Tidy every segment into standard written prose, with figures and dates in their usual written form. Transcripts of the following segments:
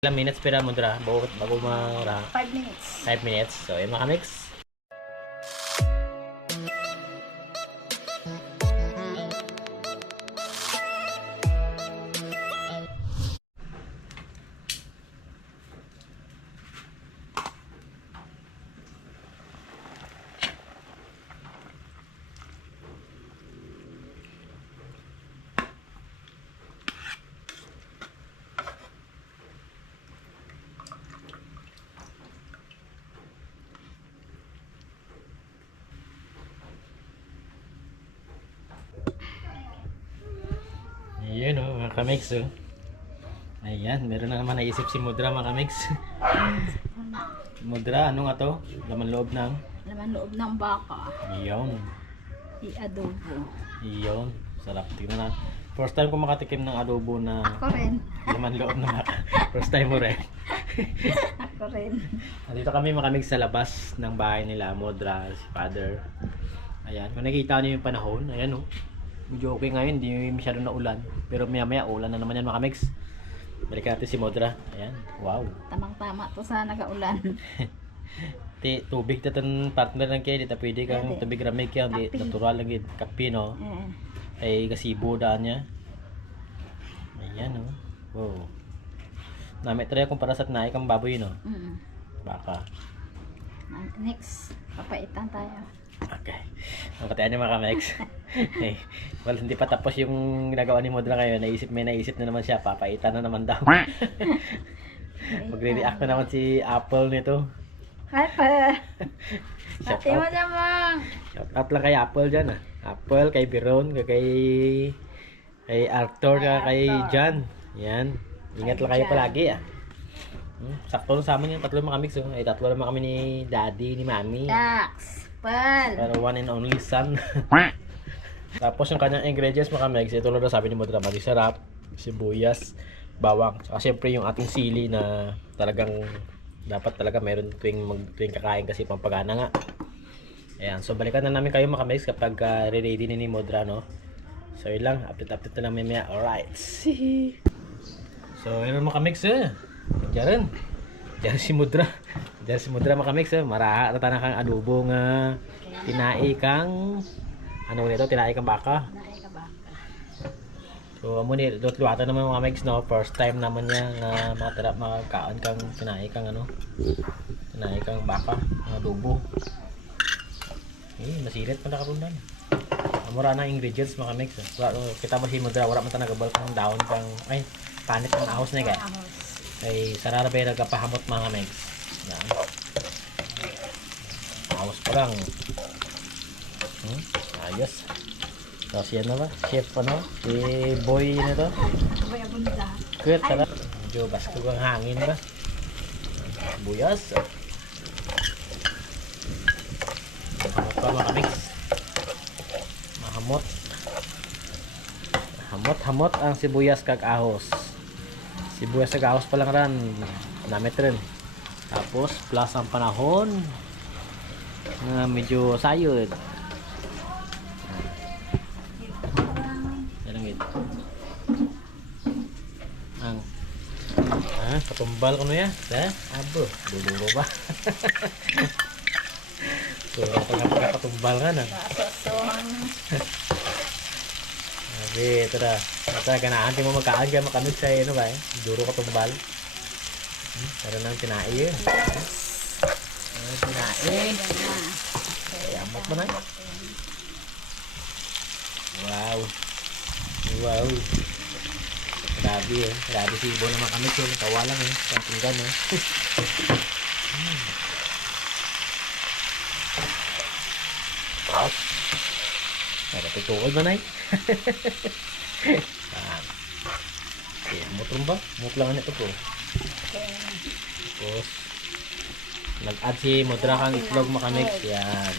Ilang minutes pera mo dra bago mara 5 minutes. 5 minutes. So, ayan mga mix. Ayan o, mga kamix o. Ayan, meron na naman naisip si Mudra mga kamix. Mudra, ano nga to? Laman loob ng? Laman loob ng baka. Iyon. I-adobo. Iyon. Sarap. Tingnan na. First time ko makatikim ng adobo na Ako rin. laman loob ng baka. First time mo rin. Ako rin. Nandito kami mga kamix sa labas ng bahay nila, Mudra, si Father. Ayan, kung nakikita niyo yung panahon, ayan o. Medyo okay ngayon, hindi masyado na ulan. Pero maya maya ulan na naman yan mga mix. Balikan natin si Mudra. Ayan, wow. Tamang-tama to sa nagaulan. Tubig na itong partner ng kayo. Dito pwede kang Pwede. tubig ramig yan. Di, Kape. natural lang yun. Kape no. Ay gasibo daan niya. Ayan o. Wow. Namit try akong para sa tinay kang baboy no. Baka. Next, papaitan tayo. Okay. Ang katayan niyo mga kamix. Hey, well, hindi pa tapos yung ginagawa ni Mudra ngayon. May naisip na naman siya. Papaitan na naman daw. Magre-react na naman si Apple nito. Hi pa! Shout Pati mo out. dyan mang! Shout out lang kay Apple dyan ah. Apple, kay Biron, kay Arthur, kay John. Yan. Ingat lang kayo palagi ah. Sakto lang sa amin yung tatlo mga kamix. Ay tatlo naman kami ni Daddy, ni Mami. Dax! Pal! Pero one and only son. Tapos yung kanyang ingredients mga kamix, ito lang sabi ni Mudra, mali sarap, sibuyas, bawang. Saka syempre yung ating sili na talagang dapat talaga meron tuwing kakain kasi pampagana nga. Ayan, so balikan na namin kayo mga kamix kapag ready ni Mudra no. So yun lang, update na lang mamaya. Alright. So yun mga kamix Diyan si Mudra. Diyan si Mudra mga kamix maraha na tanang kang adobo nga tinai kang ano nito, tinai kang baka. Naay ka baka. So amo ni dot luwata naman mga kamix no, first time naman niya nga makakaon kang tinai kang ano, tinai kang baka nga adobo. Masirit pa nakarundan. Mura na ingredients mga kamix. Kita mo si Mudra wala man ta nagabal kang daon kang ay panit ng ahos na kay. Ay sarara ba nagkapahamot mga megs. Yan. Ahos pa lang. Ayos. Tapos yan na ba? Chef ano? Si boy na to. Boy abunda. Good tala. Medyo basko ang hangin ba? Buyas. Mahamot pa mga megs. Mahamot. Hamot ang sibuyas kag ahos. Sibuyas sa gaos pa lang ran, namit rin. Tapos plus ang panahon na medyo sayod. Yan lang yun. Katumbal ko na yan. Abo, duduro ba? So, pagkakatumbal nga na. Sabi, ito na. Ito na, ganahan. Di mo magkaan kaya makamit sa ano ba eh. Duro ka tumbal. Meron ng tinai yun. Tinai. Amot mo na. Wow. Wow. Grabe eh. Grabe si Ibo na makamit yun. Tawa lang eh. Pangtinggan eh. Wow. Tutuol ba na eh? Mutong ba? Mut lang ito po. Tapos nag-add si Mudra kang itlog makamix. Yan.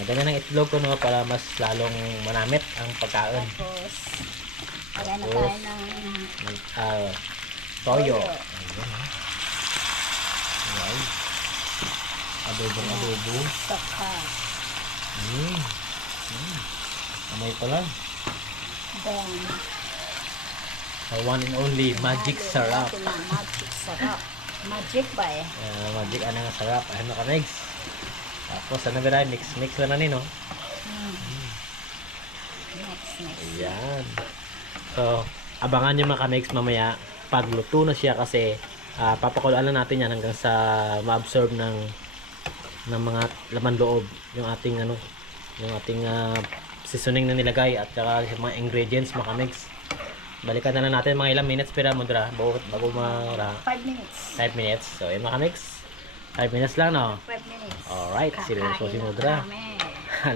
Nagana ng itlog ko no, para mas lalong manamit ang pagkain. Tapos, lagay na tayo ng toyo. Ayan ha. Wow. Adobo. saka. Amoy pa lang. Then, The one and only magic sarap. Ito lang, magic sarap. Magic ba eh? Magic ano nga sarap. Ano ka Megs? Tapos ano ba rin? Mix lang na no? Next. Ayan. So, abangan nyo mga ka-Megs mamaya. Pagluto na siya kasi papakuluan lang natin yan hanggang sa ma-absorb ng mga laman loob yung ating seasoning na nilagay at saka yung mga ingredients mga ka-Megs. Balikan na lang natin mga ilang minutes pero Mudra bago 5 minutes. 5 minutes. So, yun mga ka-Megs. 5 minutes lang, no? 5 minutes. Alright, seryoso si Mudra. Kami.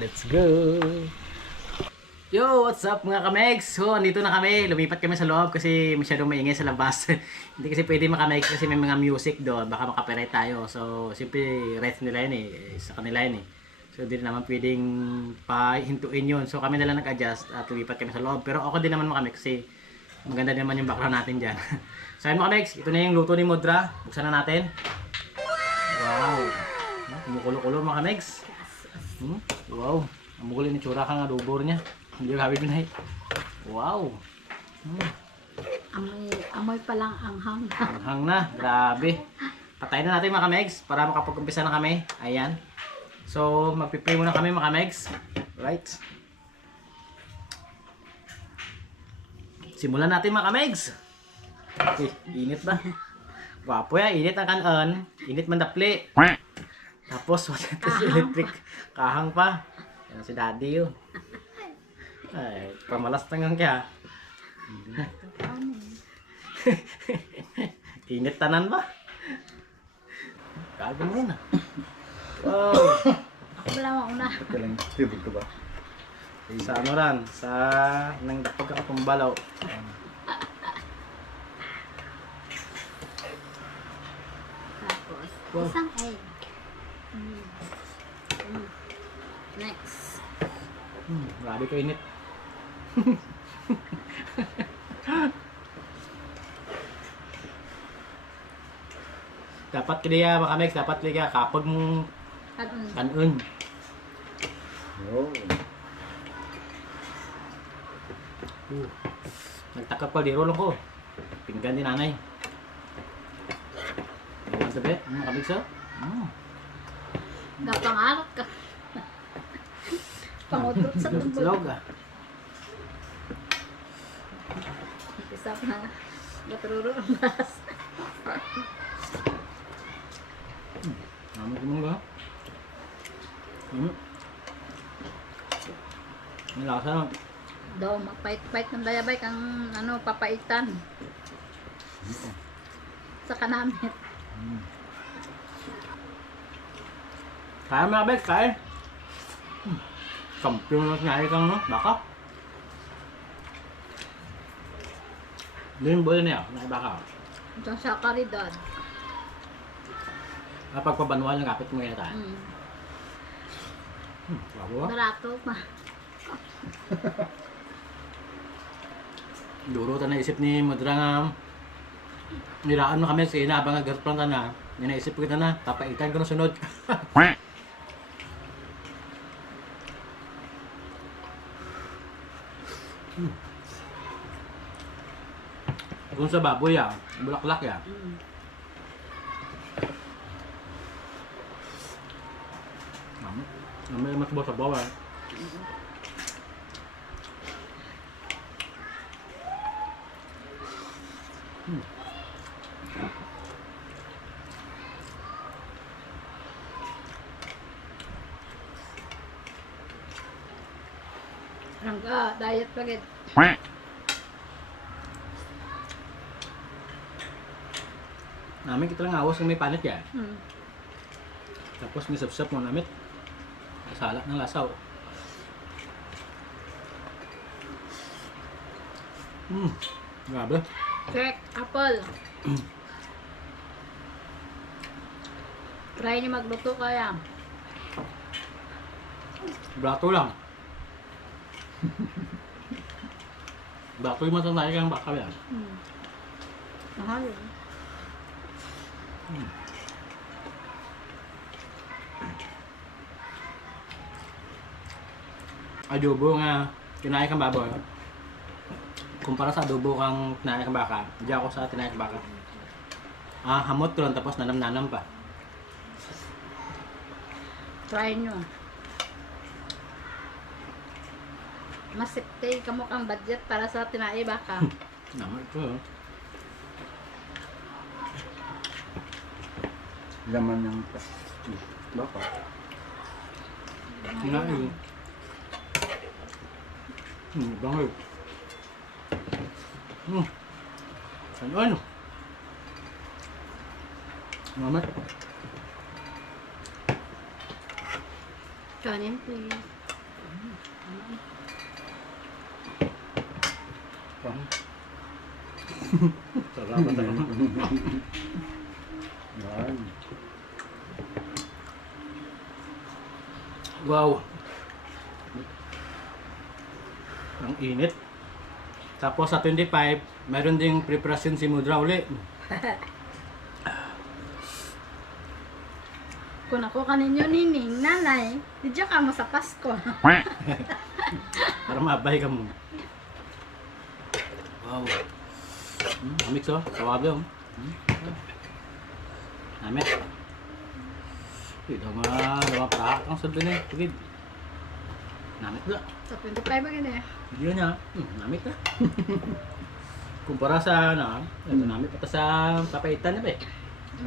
Let's go! Yo, what's up mga ka-Megs? So, andito na kami. Lumipat kami sa loob kasi masyadong maingay sa labas. Hindi kasi pwede maka-Megs kasi may mga music doon. Baka makapirate tayo. So, siyempre, right nila yun eh. Sa kanila yun eh. So, hindi naman pwedeng pahintuin yun. So, kami na lang nag-adjust at lumipat kami sa loob. Pero ako din naman mga ka-Megs kasi maganda din naman yung background natin dyan. So, ayun mga ka-Megs. Ito na yung luto ni Mudra. Buksan na natin. Wow! Kumukulo-kulo mga ka-Megs. Wow! Ang mugulin ni tsura ka nga dubor niya. Hindi ko habit na wow! Amoy pa lang anghang. Anghang na. Grabe. Patayin na natin mga ka-Megs para makapag-umpisa na kami. Ayan. So, magpipray muna kami mga ka-Megs. Right. Simulan natin mga ka-Megs. Okay, init ba? Wapo ya, init ang kanon. Init man dapli. Tapos, wala ito si electric. Kahang pa. Yan si daddy yun. Ay, pamalas tangang kaya. Init tanan ba? Kago mo rin ah. Wow! Ako lang mauna. Tibig ko ba? Sa ano ran? Sa nang pagkakapumbalaw. Tapos, Wow. isang egg. Next. Grabe ka init. Dapat kaya mga Megs, dapat kaya kapag mong kanon. Oo. Nagtakap pa diro lang ko. Pinggan din nanay. Ang sabi, mga Megs ah. Napangarap ka. Pangudot sa tumbol. Tulog ah. Isa na. Natururo ang bas. Ano mo ba? Ang lasa no? Daw, magpait-pait ng dayabay kang papaitan. Sa kanamit. Kaya mga Megs, kaya. Kampiyon na sinari kang no? Baka. Doon yung bola niya, nakibaka. Diyan sa karidad. Kapag pabanwal, nakapit mo kaya tayo. Bago ba? Barato pa. Duro ta na isip ni Mudra nga niraan mo kami sa inabang nga girlfriend ka na. Naisip ko kita na, papaitan ko na sunod. Kung sa baboy ya, bulaklak ya. Namay mas bawa sa bawah. Rangga, diet pa gid. Namin kita lang awas ng may panit ya. Hmm. Tapos may sapsap mo namit. Salak ng lasaw. Grabe. Check, apple. Try ni magluto kaya. Brato lang. Brato yung matanay kang baka yan. Mahal yun. Adobo nga kinain kang baboy. Kumpara sa adobo kang tinae ng baka, hindi ako sa tinae ng baka. Hamot ko lang tapos nanam-nanam pa. Try nyo. Masiptay ka mo kang budget para sa tinae baka. Naman ito. Laman ng baka. Tinae. Bangay. Ano? Mamat. Kanin please. Salamat ako. Yan. Wow. Ang init. Tapos sa 25, mayroon ding preparasyon si Mudra uli. Kung ako kaninyo nining, nanay, didya ka mo sa Pasko. Para mabay ka mo. Wow. Amix oh. Tawabe oh. Namit. Ito mga pra ang sabi na eh. Namit la. Sa 25 ba gani? Video niya. Namit la. Kumpara sa ito namit pa sa papaitan niya ba eh.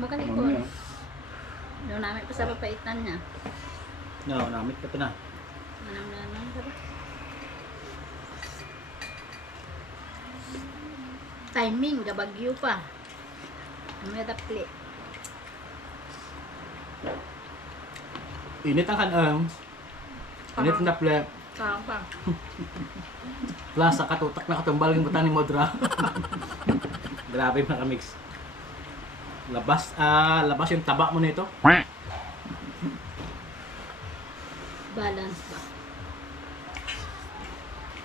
Magaling ko. Mamaya. Doon namin pa sa papaitan niya. No, namit pa ito na. Manang sabi. Timing, gabagyo pa. May tapli. Init ang kanang. Init ang naple. Parang pa. Plus, sa katutak na katumbal yung butan ni Modra. Grabe mga kamix. Labas yung taba mo nito. Balance ba?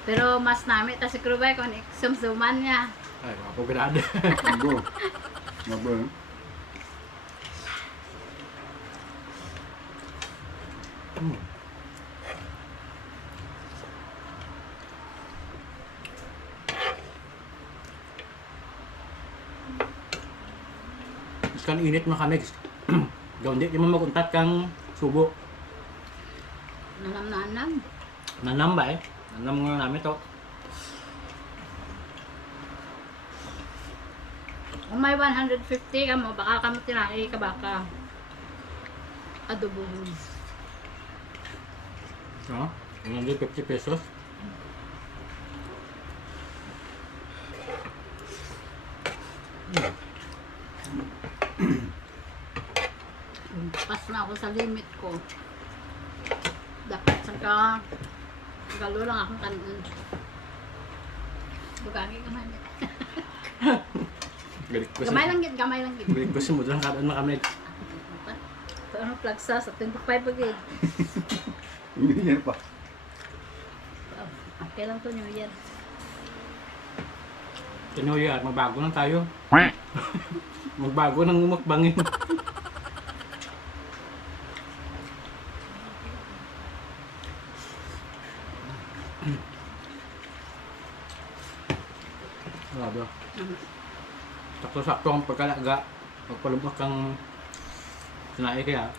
Pero mas namin ta si Krubay kung sumsuman niya. Ay, wapo grade. Mabo. Mabo. Kan init mga kamix. Gawin di mo maguntat kang subo. Nanam. Nanam ba eh? Nanam nga namin to. Kung may 150 ka mo, baka ka mo tinahi ka baka. Adobo. No? 150 pesos. Pas na ako sa limit ko. Dapat saka galo lang akong kanon. Bugagi kamay. Galit ko Gamay lang gid, gamay lang gid. Galit ko si Modra karon mga kamix. Ito ano plagsa sa 25 pa gid. Hindi yan pa. Okay lang to New Year. Tinoy magbago na tayo. Magbago ng umakbangin. Grabe. Sakto-sakto ang pagkalaga. Pagpalubak kang sinae kaya.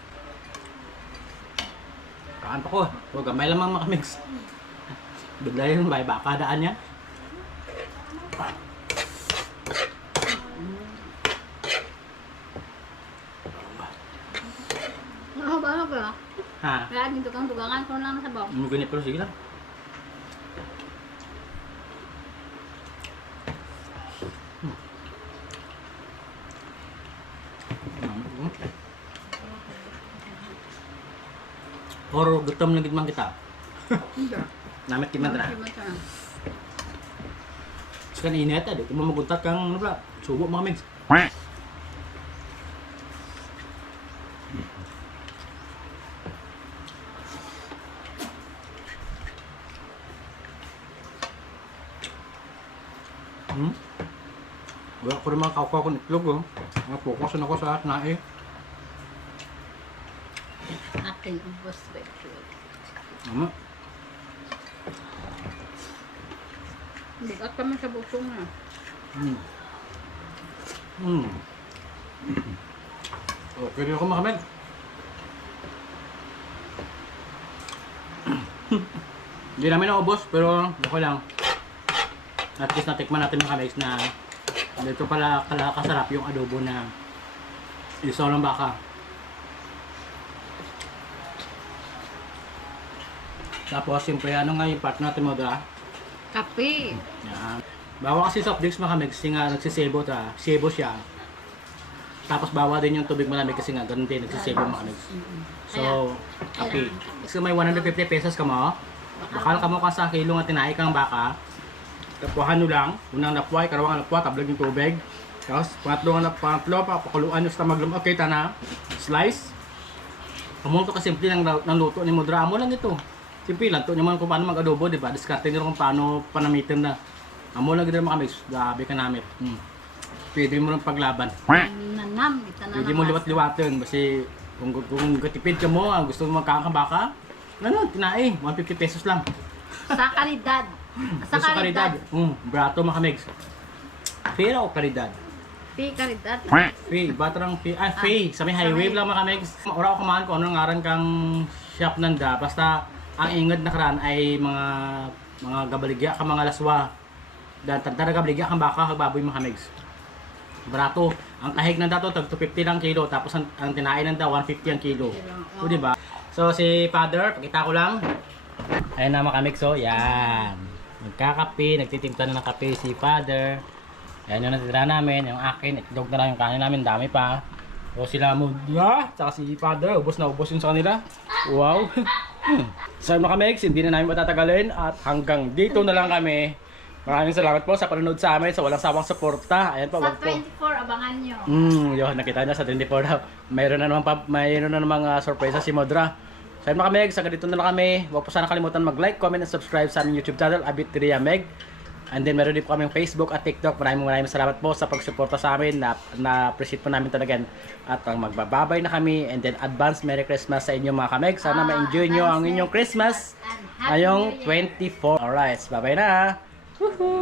Kaan pa ko. O gamay lamang makamix. Bigla yun, may baka daan niya. Ano ba? Ha? Kaya dito kang tugangan ko lang sa baw. Ganyan pero sige lang. Or gutom na gid man kita. Hindi. Namit gid man ta. Kan init di mo maguntat kang ano ba? Subo mga mix. Wala ko rin mga kaukaw kong itlog oh. Mga focus na ako sa nae. Aking ubos ba ito? Ano? Bigat kami sa busong na. Okay rin ako makamig. Hindi namin naubos, pero okay lang. At least natikman natin mga kamigs na dito pala kasarap yung adobo na isaw ng baka. Tapos siyempre ano nga yung part natin mo dra? Kape. Yan. Bawa kasi soft drinks mga kamigs kasi nga nagsisebo sebo siya. Tapos bawa din yung tubig malamig kasi nga ganun din nagsisebo mga kamigs. So, kape. So may 150 pesos ka mo. Bakal ka mo ka sa kilo nga tinai kang baka. Tapuhan nyo lang. Unang napuay, karawang napuay, tablag yung tubig. Tapos, pangatlo, pakuluan nyo sa maglum. Okay, tana. Slice. Amunto ka simple ng luto ni Mudra. Amo lang ito. Simple lang. Ito naman kung paano mag-adobo, di ba? Diskarte nyo kung paano panamitin na. Amo lang ito mga mix. Gabi ka namin. Pwede mo lang paglaban. Nanam. Kita na Pwede mo liwat-liwatin. Kasi kung katipid ka mo, gusto mo magkakabaka, ano, tinai. 150 pesos lang. Sa kalidad. Sa Sa kalidad. Brato mga kamigs. Fair o kalidad? Pi kalidad. Fee, batarang fee. Ah, fee. Sa may highway lang mga kamigs. Ora ko kumahan kung anong ngaran kang shop nanda. Basta ang ingad na karan ay mga gabaligya ka mga laswa. Tantara gabaligya kang baka kagbaboy mga kamigs. Barato. Ang kahig nanda to tag 250 lang kilo. Tapos ang tinain nanda 150 ang kilo. O di ba? So si Father, pakita ko lang. Ayan na mga kamigs, so yan. Nagkakape, nagtitimpla na ng kape si Father. Ayan yung natitira namin, yung akin, itlog na lang yung kanin namin, dami pa. O sila Mudra, tsaka si Father, ubos na ubos yun sa kanila. Wow. So mga kamigs, hindi na namin matatagalin at hanggang dito na lang kami. Maraming salamat po sa panonood sa amin, sa walang sawang suporta. Ayan po, Sa wag po. 24, abangan nyo. Yun, nakita niya sa 24 daw. Mayroon na namang sorpresa si Mudra. So yun mga Meg, sa ganito na lang kami. Huwag po sana kalimutan mag-like, comment, and subscribe sa aming YouTube channel, Abitria Meg. And then meron din po kaming Facebook at TikTok. Maraming salamat po sa pagsuporta sa amin. Na-appreciate po namin talaga. At magbababay na kami. And then advance Merry Christmas sa inyo mga kameg. Sana ma-enjoy nyo ang inyong Christmas ngayong 24. Alright, bye-bye na. Woohoo!